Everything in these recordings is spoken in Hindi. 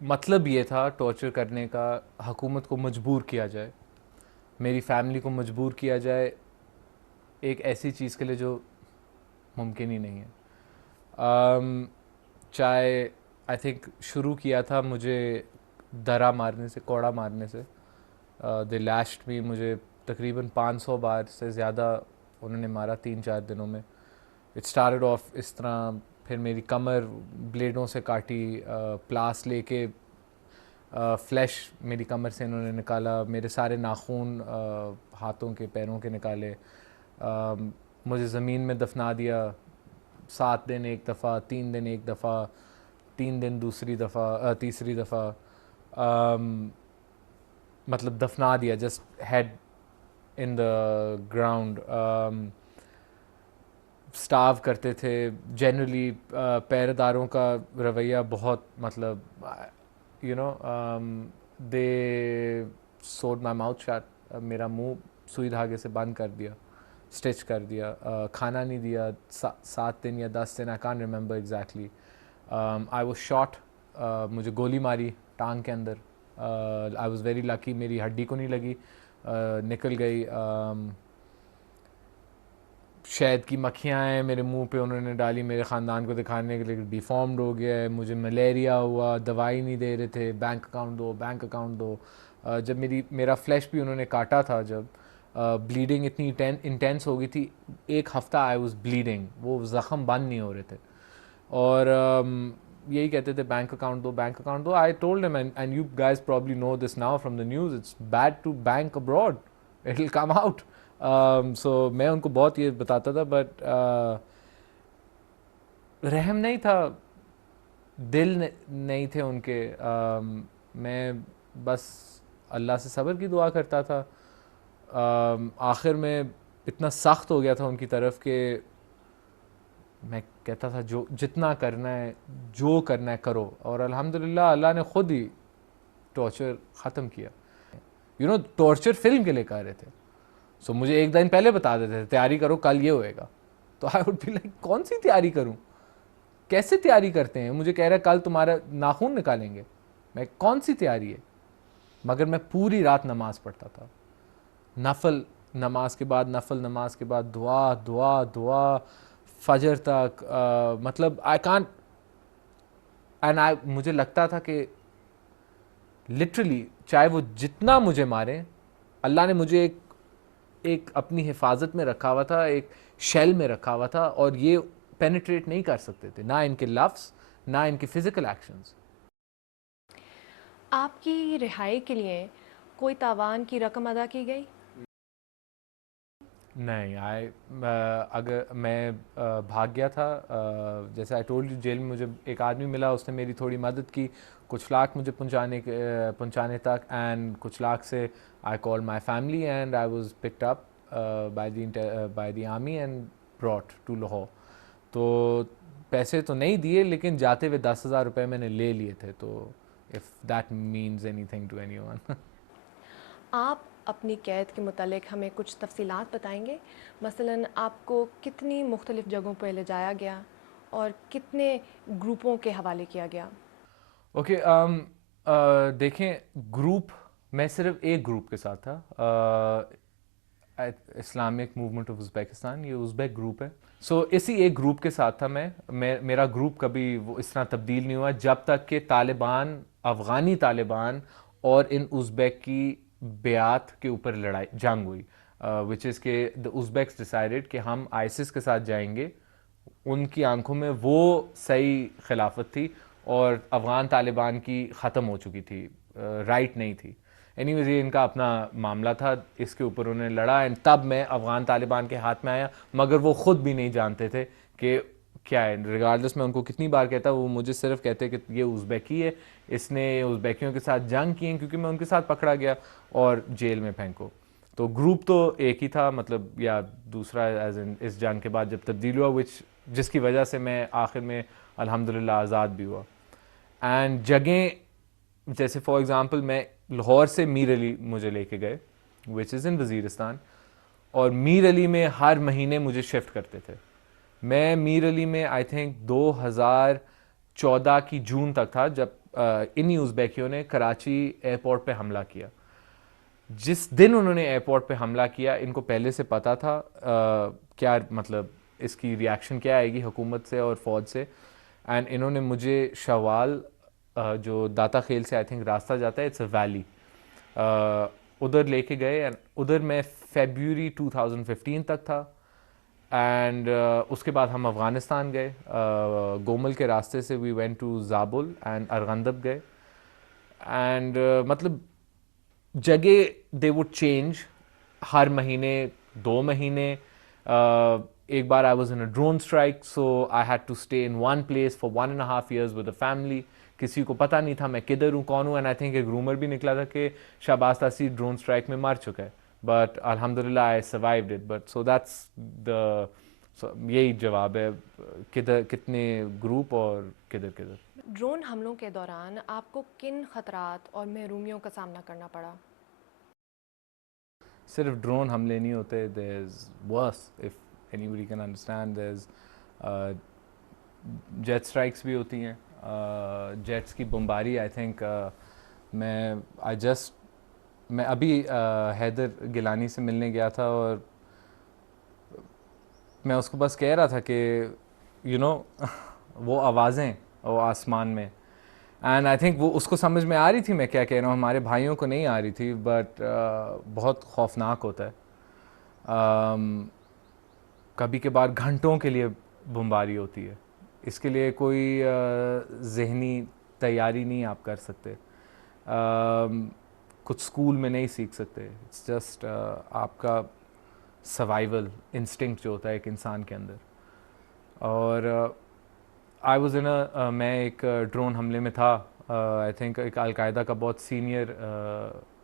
मतलब ये था टॉर्चर करने का, हुकूमत को मजबूर किया जाए, मेरी फैमिली को मजबूर किया जाए एक ऐसी चीज़ के लिए जो मुमकिन ही नहीं है। चाहे आई थिंक शुरू किया था मुझे दरा मारने से, कोड़ा मारने से। दे लैश्ड मी, मुझे तकरीबन 500 बार से ज़्यादा उन्होंने मारा 3-4 दिनों में। इट स्टार्टेड ऑफ इस तरह, फिर मेरी कमर ब्लेडों से काटी, प्लास लेके फ्लैश मेरी कमर से इन्होंने निकाला, मेरे सारे नाखून हाथों के पैरों के निकाले, मुझे ज़मीन में दफना दिया। 7 दिन एक दफ़ा, 3 दिन एक दफ़ा, 3 दिन दूसरी दफ़ा, तीसरी दफ़ा, मतलब दफना दिया, just head in the ground. स्टाव करते थे जनरली। पहरेदारों का रवैया बहुत, मतलब यू नो, दे सोड माई माउथ शट, मेरा मुंह सुई धागे से बंद कर दिया, स्टिच कर दिया, खाना नहीं दिया 7 दिन या 10 दिन, I can't remember exactly. I was shot, मुझे गोली मारी टांग के अंदर। आई वाज वेरी लकी, मेरी हड्डी को नहीं लगी, निकल गई। शहद की मक्खियाँ हैं मेरे मुंह पे, उन्होंने डाली मेरे ख़ानदान को दिखाने के लिए डिफॉर्म्ड हो गया है, मुझे मलेरिया हुआ, दवाई नहीं दे रहे थे, बैंक अकाउंट दो, बैंक अकाउंट दो। जब मेरा फ्लैश भी उन्होंने काटा था, जब ब्लीडिंग इतनी इंटेंस हो गई थी, 1 हफ़्ता आई वाज ब्लीडिंग, वो ज़ख़म बंद नहीं हो रहे थे। और यही कहते थे बैंक अकाउंट दो, बैंक अकाउंट दो। I told him, and you guys probably know this now from the news, it's bad to bank abroad, it will come out. So मैं उनको बहुत ये बताता था, बट रहम नहीं था, दिल नहीं थे उनके। मैं बस अल्लाह से सब्र की दुआ करता था। आखिर में इतना सख्त हो गया था उनकी तरफ के मैं कहता था जो जितना करना है, जो करना है करो, और अल्हम्दुलिल्लाह अल्लाह ने खुद ही टॉर्चर ख़त्म किया। टॉर्चर फिल्म के लिए कर रहे थे, सो मुझे एक दिन पहले बता देते थे तैयारी करो कल ये होएगा, तो आई वुड बी लाइक कौन सी तैयारी करूं, कैसे तैयारी करते हैं, मुझे कह रहा है कल तुम्हारा नाखून निकालेंगे, मैं कौन सी तैयारी है। मगर मैं पूरी रात नमाज पढ़ता था, नफल नमाज के बाद, नफल नमाज के बाद दुआ दुआ दुआ, फजर तक। मतलब आई कांट, एंड आई मुझे लगता था कि लिटरली चाहे वो जितना मुझे मारे, अल्लाह ने मुझे एक अपनी हिफाजत में रखा हुआ था, एक शेल में रखा हुआ था, और ये पेनिट्रेट नहीं कर सकते थे, ना इनके लफ्ज़, ना इनके फिज़िकल एक्शंस। आपकी रिहाई के लिए कोई तावान की रकम अदा की गई? नहीं, अगर मैं भाग गया था, जैसे आई टोल्ड यू, जेल में मुझे एक आदमी मिला, उसने मेरी थोड़ी मदद की, कुछ लाख मुझे पहुंचाने तक, एंड कुछ लाख से I call my family and I was picked up by the army and brought to Lahore. तो पैसे तो नहीं दिए, लेकिन जाते हुए 10,000 रुपये मैंने ले लिए थे, तो if that means anything to anyone. आप अपनी कैद के मुतालिक हमें कुछ तफसीलात बताएंगे? मसलन आपको कितनी मुख्तलिफ़ जगहों पर ले जाया गया और कितने ग्रुपों के हवाले किया गया? ओके, देखें, ग्रुप, मैं सिर्फ एक ग्रुप के साथ था, इस्लामिक मूवमेंट ऑफ उज़्बेकिस्तान, ये उज़्बेक ग्रुप है। सो इसी एक ग्रुप के साथ था मेरा ग्रुप कभी वो इस तरह तब्दील नहीं हुआ जब तक कि तालिबान, अफ़गानी तालिबान और इन उज़्बेक की बेआत के ऊपर लड़ाई जंग हुई, विच इज़ के द उज़्बेक्स डिसाइडेड कि हम आइसिस के साथ जाएंगे। उनकी आंखों में वो सही खिलाफत थी, और अफ़गान तालिबान की ख़त्म हो चुकी थी, राइट नहीं थी। एनीवेज, ये इनका अपना मामला था, इसके ऊपर उन्होंने लड़ा, एंड तब मैं अफ़गान तालिबान के हाथ में आया, मगर वो ख़ुद भी नहीं जानते थे कि क्या है। रिगार्डलेस मैं उनको कितनी बार कहता, वो मुझे सिर्फ कहते कि ये उज़्बेकी है, इसने उज़्बेकियों के साथ जंग की है, क्योंकि मैं उनके साथ पकड़ा गया और जेल में फेंको। तो ग्रुप तो एक ही था, मतलब, या दूसरा एज इन इस जंग के बाद जब तब्दील हुआ, जिसकी वजह से मैं आखिर में अल्हम्दुलिल्लाह आज़ाद भी हुआ। एंड जगह, जैसे फॉर एग्ज़ाम्पल, मैं लाहौर से मीर अली मुझे लेके गए, विच इज़ इन वज़ीरिस्तान, और मीर अली में हर महीने मुझे शिफ्ट करते थे। मैं मीर अली में आई थिंक 2014 की जून तक था, जब इन्हीं उज़्बेकियों ने कराची एयरपोर्ट पे हमला किया। जिस दिन उन्होंने एयरपोर्ट पे हमला किया, इनको पहले से पता था क्या मतलब इसकी रिएक्शन क्या आएगी हुकूमत से और फ़ौज से। एंड इन्होंने मुझे शवाल जो दाता खेल से आई थिंक रास्ता जाता है, इट्स अ वैली, उधर लेके गए। एंड उधर मैं फेब्रुअरी 2015 तक था। एंड उसके बाद हम अफ़गानिस्तान गए, गोमल के रास्ते से we went to Zabul and Arghandab गए। एंड मतलब जगह दे वुड चेंज हर महीने, 2 महीने। एक बार I was in a drone strike, so I had to stay in one place for 1.5 years with a family. किसी को पता नहीं था मैं किधर हूँ, कौन हूँ। एंड आई थिंक एक रूमर भी निकला था कि शाहबाज तासीर ड्रोन स्ट्राइक में मर चुका है, बट अल्हम्दुलिल्लाह I survived it. But so that's the यही जवाब है, किधर कितने ग्रुप और किधर किधर। ड्रोन हमलों के दौरान आपको किन खतरात और महरूमियों का सामना करना पड़ा? सिर्फ ड्रोन हमले नहीं होते, there is worse, if anybody can understand, there is jet strikes भी होती हैं, जेट्स की बमबारी। आई थिंक मैं अभी हैदर गिलानी से मिलने गया था और मैं उसको बस कह रहा था कि यू नो वो आवाज़ें वो आसमान में, एंड आई थिंक वो उसको समझ में आ रही थी मैं क्या कह रहा हूँ, हमारे भाइयों को नहीं आ रही थी, बट बहुत खौफनाक होता है। कभी के बाद घंटों के लिए बमबारी होती है, इसके लिए कोई ज़हनी तैयारी नहीं आप कर सकते, कुछ स्कूल में नहीं सीख सकते। इट्स जस्ट आपका सर्वाइवल इंस्टिंक्ट जो होता है एक इंसान के अंदर। और आई वॉज इन मैं एक ड्रोन हमले में था। आई थिंक एक अलकायदा का बहुत सीनियर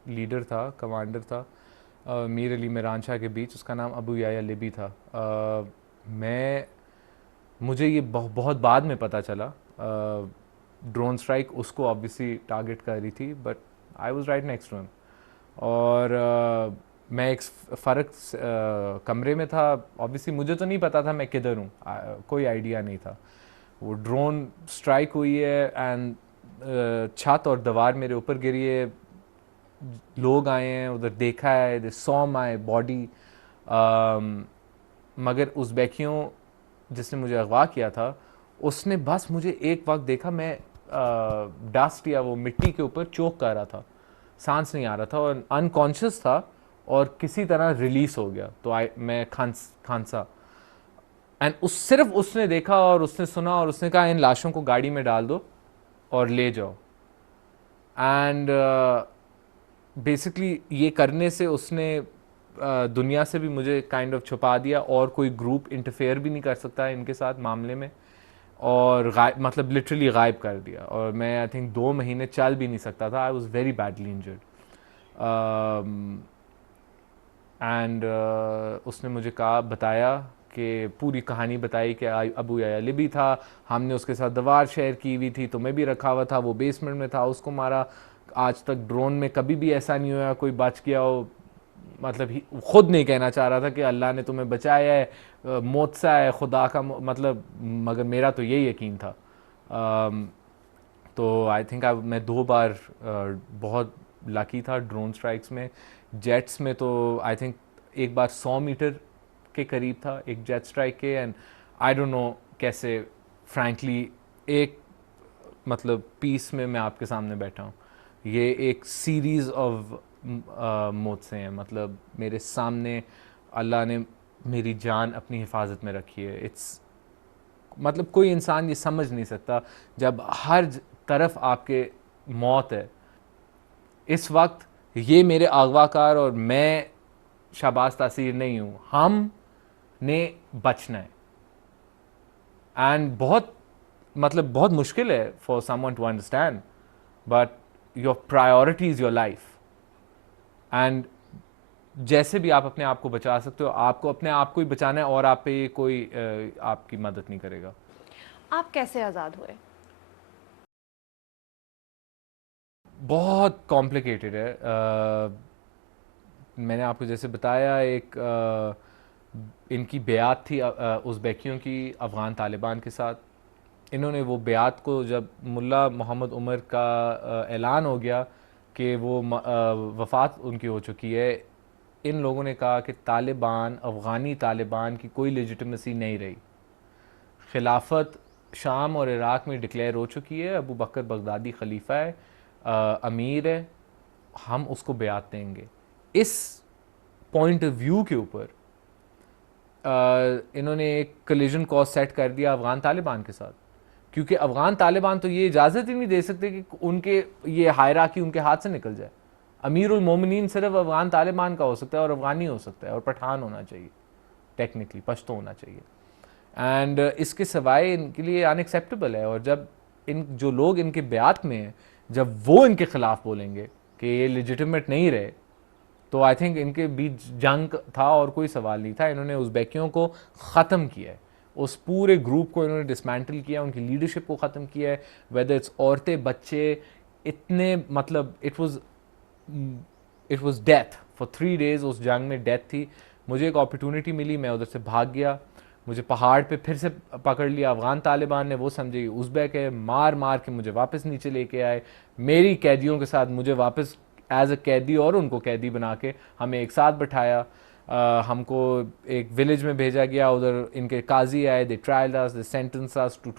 लीडर था, कमांडर था, मीर अली मिरान शाह के बीच, उसका नाम अबू याया लिबी था। मैं मुझे ये बहुत बाद में पता चला, ड्रोन स्ट्राइक उसको ऑब्वियसली टारगेट कर रही थी, but I was right next to him. और मैं एक फ़र्क कमरे में था, ऑब्वियसली मुझे तो नहीं पता था मैं किधर हूँ, कोई आइडिया नहीं था। वो ड्रोन स्ट्राइक हुई है एंड छत और दीवार मेरे ऊपर गिरी है, लोग आए हैं उधर, देखा है, दे सॉ माई बॉडी। मगर उज़्बेकियों जिसने मुझे अगवा किया था, उसने बस मुझे एक वक्त देखा, मैं डस्ट या वो मिट्टी के ऊपर चोक कर रहा था, सांस नहीं आ रहा था और अनकॉन्शियस था, और किसी तरह रिलीज हो गया, तो मैं खांसा। एंड सिर्फ उसने देखा और उसने सुना और उसने कहा इन लाशों को गाड़ी में डाल दो और ले जाओ। एंड बेसिकली ये करने से उसने दुनिया से भी मुझे काइंड ऑफ छुपा दिया, और कोई ग्रुप इंटरफेयर भी नहीं कर सकता इनके साथ मामले में, और मतलब लिटरली गायब कर दिया। और मैं आई थिंक 2 महीने चल भी नहीं सकता था, I was very badly injured. And उसने मुझे कहा, बताया कि पूरी कहानी बताई कि अबू याया लिबी था, हमने उसके साथ दीवार शेयर की हुई थी, तुम्हें भी रखा हुआ था, वो बेसमेंट में था, उसको मारा। आज तक ड्रोन में कभी भी ऐसा नहीं हुआ कोई बच गया हो, मतलब ही खुद नहीं कहना चाह रहा था कि अल्लाह ने तुम्हें बचाया है, मौत से है खुदा का मतलब, मगर मेरा तो यही यकीन था। तो आई थिंक मैं 2 बार बहुत लकी था ड्रोन स्ट्राइक्स में। जेट्स में तो आई थिंक एक बार 100 मीटर के करीब था एक जेट स्ट्राइक के, एंड आई डोंट नो कैसे, फ्रैंकली, एक मतलब पीस में मैं आपके सामने बैठा हूँ, ये एक सीरीज़ ऑफ मौत से हैं, मतलब मेरे सामने अल्लाह ने मेरी जान अपनी हिफाजत में रखी है। इट्स मतलब कोई इंसान ये समझ नहीं सकता, जब हर तरफ आपके मौत है। इस वक्त ये मेरे अगवाकार और मैं शाहबाज तासीर नहीं हूँ, हम ने बचना है। एंड बहुत मतलब बहुत मुश्किल है for someone to understand, but your priority is your life. And जैसे भी आप अपने आप को बचा सकते हो, आपको अपने आप को ही बचाना है, और आप पे कोई आपकी मदद नहीं करेगा। आप कैसे आज़ाद हुए? बहुत कॉम्प्लिकेटेड है। मैंने आपको जैसे बताया, एक इनकी बेआत थी उज़्बेकियों की अफ़गान तालिबान के साथ, इन्होंने वो बेआत को, जब मुल्ला मोहम्मद उमर का ऐलान हो गया कि वो वफ़ात उनकी हो चुकी है, इन लोगों ने कहा कि तालिबान, अफ़गानी तालिबान की कोई लेजिटिमेसी नहीं रही, खिलाफत शाम और इराक़ में डिक्लेयर हो चुकी है, अबू बकर बगदादी खलीफा है, अमीर है, हम उसको बेआत देंगे। इस पॉइंट ऑफ व्यू के ऊपर इन्होंने एक कलिजन कॉज सेट कर दिया अफ़गान तालिबान के साथ, क्योंकि अफ़गान तालिबान तो ये इजाज़त ही नहीं दे सकते कि उनके ये हायराकी उनके हाथ से निकल जाए। अमीरुल मोमिनीन सिर्फ अफ़गान तालिबान का हो सकता है और अफ़गानी हो सकता है और पठान होना चाहिए, टेक्निकली पश्तो होना चाहिए। एंड इसके सिवाय इनके लिए अनएक्सेप्टेबल है। और जब इन जो लोग इनके ब्यात में हैं, जब वो इनके ख़िलाफ़ बोलेंगे कि ये लेजिटिमेट नहीं रहे, तो आई थिंक इनके बीच जंग था और कोई सवाल नहीं था। इन्होंने उज़्बेकियों को ख़त्म किया है, उस पूरे ग्रुप को इन्होंने डिसमेंटल किया, उनकी लीडरशिप को ख़त्म किया है, वेदर इट्स औरतें, बच्चे, इतने मतलब it was death for 3 days। उस जंग में डेथ थी। मुझे एक अपॉर्चुनिटी मिली, मैं उधर से भाग गया, मुझे पहाड़ पे फिर से पकड़ लिया अफ़गान तालिबान ने। वो समझे कि उज़्बेक है, मार मार के मुझे वापस नीचे लेके आए, मेरी कैदियों के साथ मुझे वापस एज अ कैदी और उनको कैदी बना के हमें एक साथ बिठाया। हमको एक विलेज में भेजा गया, उधर इनके काजी आए, they trialled us, they sentence us to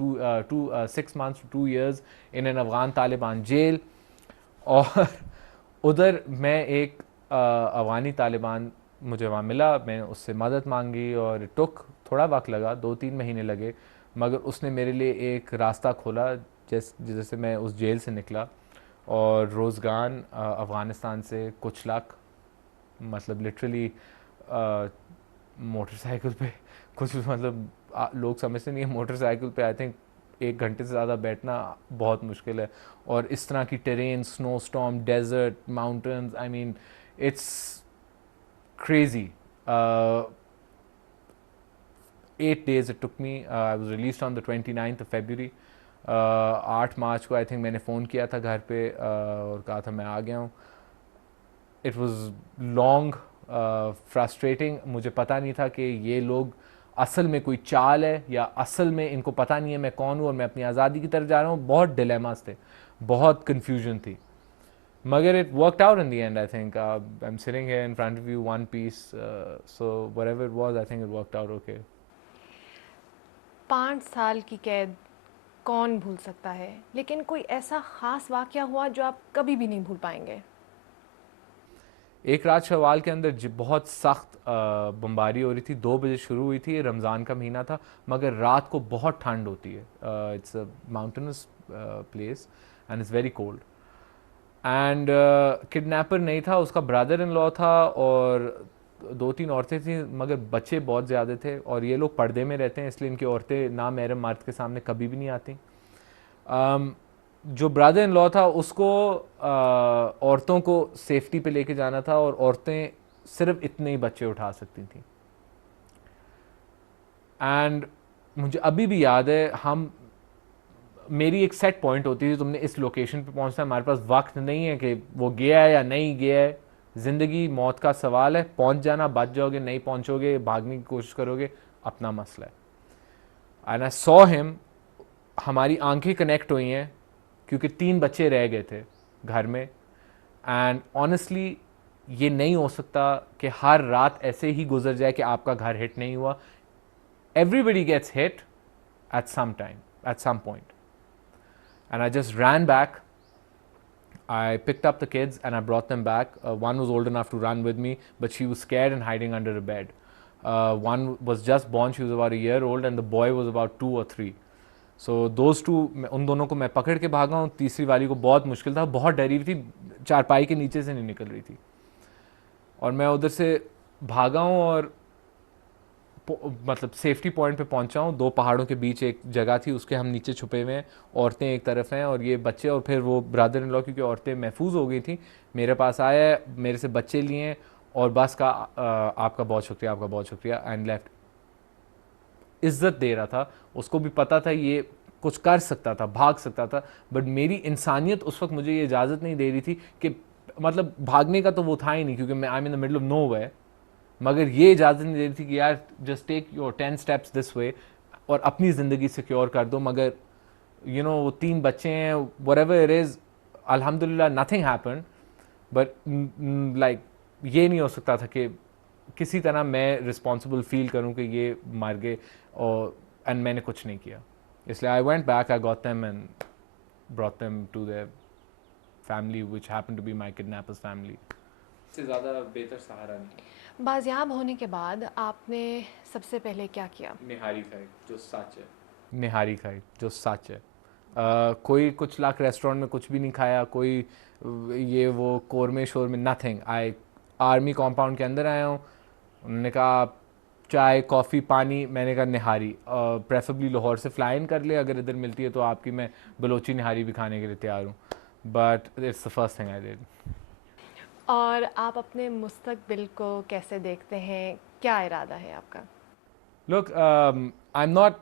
6 months to 2 years in an Afghan Taliban jail. और उधर मैं एक अफ़गानी तालिबान मुझे वहाँ मिला, मैंने उससे मदद मांगी और टुक थोड़ा वक्त लगा, 2-3 महीने लगे, मगर उसने मेरे लिए एक रास्ता खोला। जैसे मैं उस जेल से निकला और रोज़गान अफ़गानिस्तान से कुछ लाख, मतलब लिटरली मोटरसाइकिल पे कुछ मतलब लोग समझते नहीं है, मोटरसाइकिल पे आई थिंक 1 घंटे से ज़्यादा बैठना बहुत मुश्किल है। और इस तरह की terrain, snow storm, desert, mountains, I mean it's crazy. 8 days it took me. I was released on the 29th of February. 8 मार्च को आई थिंक मैंने फ़ोन किया था घर पे और कहा था मैं आ गया हूँ। It was long, frustrating. मुझे पता नहीं था कि ये लोग असल में कोई चाल है या असल में इनको पता नहीं है मैं कौन हूँ और मैं अपनी आज़ादी की तरफ जा रहा हूँ। बहुत डिलेमास थे, बहुत कन्फ्यूजन थी, मगर it worked out in the end. I think I'm sitting here in front of you, one piece. So whatever it was, I think it worked out okay. 5 साल की कैद कौन भूल सकता है, लेकिन कोई ऐसा ख़ास वाक़या हुआ जो आप कभी भी नहीं भूल पाएंगे? एक रात शवाल के अंदर बहुत सख्त बमबारी हो रही थी। 2 बजे शुरू हुई थी, रमज़ान का महीना था, मगर रात को बहुत ठंड होती है। It's a mountainous place and it's very cold. And kidnapper नहीं था, उसका ब्रदर इन लॉ था और 2-3 औरतें थी, मगर बच्चे बहुत ज़्यादा थे। और ये लोग पर्दे में रहते हैं, इसलिए इनकी औरतें ना मेरे मर्द के सामने कभी भी नहीं आती। जो ब्रदर इन लॉ था उसको औरतों को सेफ्टी पे लेके जाना था और औरतें सिर्फ इतने ही बच्चे उठा सकती थी। एंड मुझे अभी भी याद है, हम मेरी एक सेट पॉइंट होती थी, तुमने इस लोकेशन पे पहुंचना है, हमारे पास वक्त नहीं है कि वो गया है या नहीं गया है, ज़िंदगी मौत का सवाल है, पहुंच जाना, बच जाओगे, नहीं पहुंचोगे, भागने की कोशिश करोगे, अपना मसला है। एंड आई सॉ हिम, हमारी आंखें कनेक्ट हुई हैं क्योंकि 3 बच्चे रह गए थे घर में। एंड ऑनेस्टली ये नहीं हो सकता कि हर रात ऐसे ही गुजर जाए कि आपका घर हिट नहीं हुआ। Everybody gets hit at some time, at some point. And I just ran back. I picked up the kids and I brought them back. One was old enough to run with me, but she was scared and hiding under a bed. One was just born, she was about a year old, and the boy was about 2 or 3. So those two, उन दोनों को मैं पकड़ के भागा हूँ। तीसरी वाली को बहुत मुश्किल था, बहुत डरी हुई थी, चारपाई के नीचे से नहीं निकल रही थी। और मैं उधर से भागा हूँ और मतलब सेफ्टी पॉइंट पे पहुंचा हूँ। 2 पहाड़ों के बीच एक जगह थी, उसके हम नीचे छुपे हुए हैं, औरतें एक तरफ हैं और ये बच्चे। और फिर वो ब्रदर इन लॉ, क्योंकि औरतें महफूज हो गई थी, मेरे पास आया, मेरे से बच्चे लिए और बस का आपका बहुत शुक्रिया, आपका बहुत शुक्रिया, एंड लेफ्ट। इज्जत दे रहा था, उसको भी पता था ये कुछ कर सकता था, भाग सकता था, बट मेरी इंसानियत उस वक्त मुझे ये इजाज़त नहीं दे रही थी कि मतलब भागने का तो वो था ही नहीं, क्योंकि मैं I am in the middle of no way. मगर ये इजाज़त नहीं दे रही थी कि यार just take your 10 steps this way और अपनी ज़िंदगी सिक्योर कर दो। मगर यू नो वो 3 बच्चे हैं, व्हाटएवर इट इज़, अल्हम्दुलिल्लाह नथिंग हैपेंड, बट लाइक ये नहीं हो सकता था कि किसी तरह मैं रिस्पॉन्सिबल फील करूं कि ये मर गए और एंड मैंने कुछ नहीं किया. इसलिए I went back, I got them and brought them to their family which happened to be my kidnapper's family. इससे ज़्यादा बेहतर सहारा नहीं. बाजियाब होने के बाद आपने सबसे पहले क्या किया? निहारी खाई जो सच है. निहारी खाई जो सच है. कोई कुछ लाख रेस्टोरेंट में कुछ भी नहीं खाया, कोई ये वो कोरमे शोरमे, नथिंग. आई आर्मी कॉम्पाउंड के अंदर आया हूँ, उन्होंने कहा आप चाय कॉफ़ी पानी, मैंने कहा निहारी. प्रेफरेबली लाहौर से फ्लाई इन कर ले, अगर इधर मिलती है तो आपकी मैं बलोची निहारी भी खाने के लिए तैयार हूँ. But it's the first thing I did. और आप अपने मुस्तकबिल को कैसे देखते हैं? क्या इरादा है आपका? लुक, आई एम नॉट,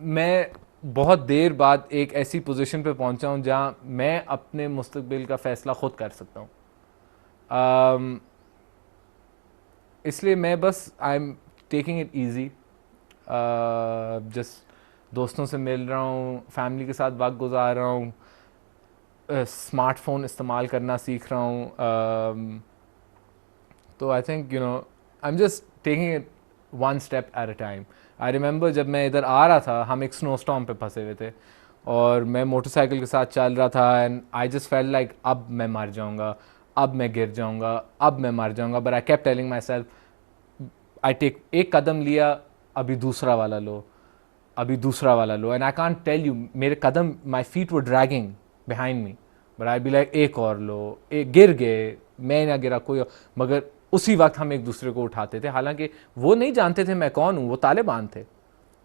मैं बहुत देर बाद एक ऐसी पोजीशन पे पहुंचा हूं जहां मैं अपने मुस्तकबिल का फ़ैसला ख़ुद कर सकता हूं. इसलिए मैं बस I am taking it easy. Just दोस्तों से मिल रहा हूँ, फैमिली के साथ वक्त गुजार रहा हूँ, स्मार्टफोन इस्तेमाल करना सीख रहा हूँ. तो I think you know I am just taking it one step at a time. I remember जब मैं इधर आ रहा था, हम एक स्नो स्टॉर्म पे फंसे हुए थे और मैं मोटरसाइकिल के साथ चल रहा था and I just felt like अब मैं मर जाऊंगा, अब मैं गिर जाऊंगा, अब मैं मर जाऊंगा. But I kept telling my self, I take एक कदम लिया, अभी दूसरा वाला लो, अभी दूसरा वाला लो. And I can't tell you, मेरे कदम, my feet were dragging behind me, but I be like एक और लो, एक गिर गए, मैं ना गिरा कोई और. मगर उसी वक्त हम एक दूसरे को उठाते थे, हालांकि वो नहीं जानते थे मैं कौन हूँ, वो तालिबान थे,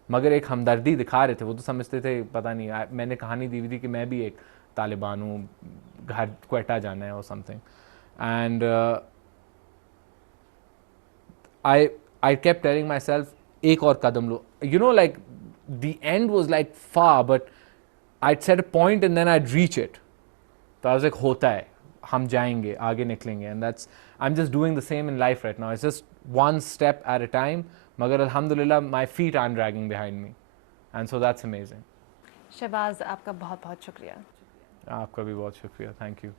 मगर एक हमदर्दी दिखा रहे थे. वो तो समझते थे, पता नहीं, मैंने कहानी दी हुई थी कि मैं भी एक तालिबान हूँ, घर क्वेटा जाना है और something. And I kept telling myself, एक और कदम लो. You know, like the end was like far, but I'd set a point and then I'd reach it. तो I was like, होता है, हम जाएंगे, आगे निकलेंगे. And that's, I'm just doing the same in life right now. It's just one step at a time. मगर अल्हम्दुलिल्लाह my feet aren't dragging behind me. And so that's amazing. Shahbaz, आपका बहुत बहुत शुक्रिया. आपका भी बहुत शुक्रिया. Thank you.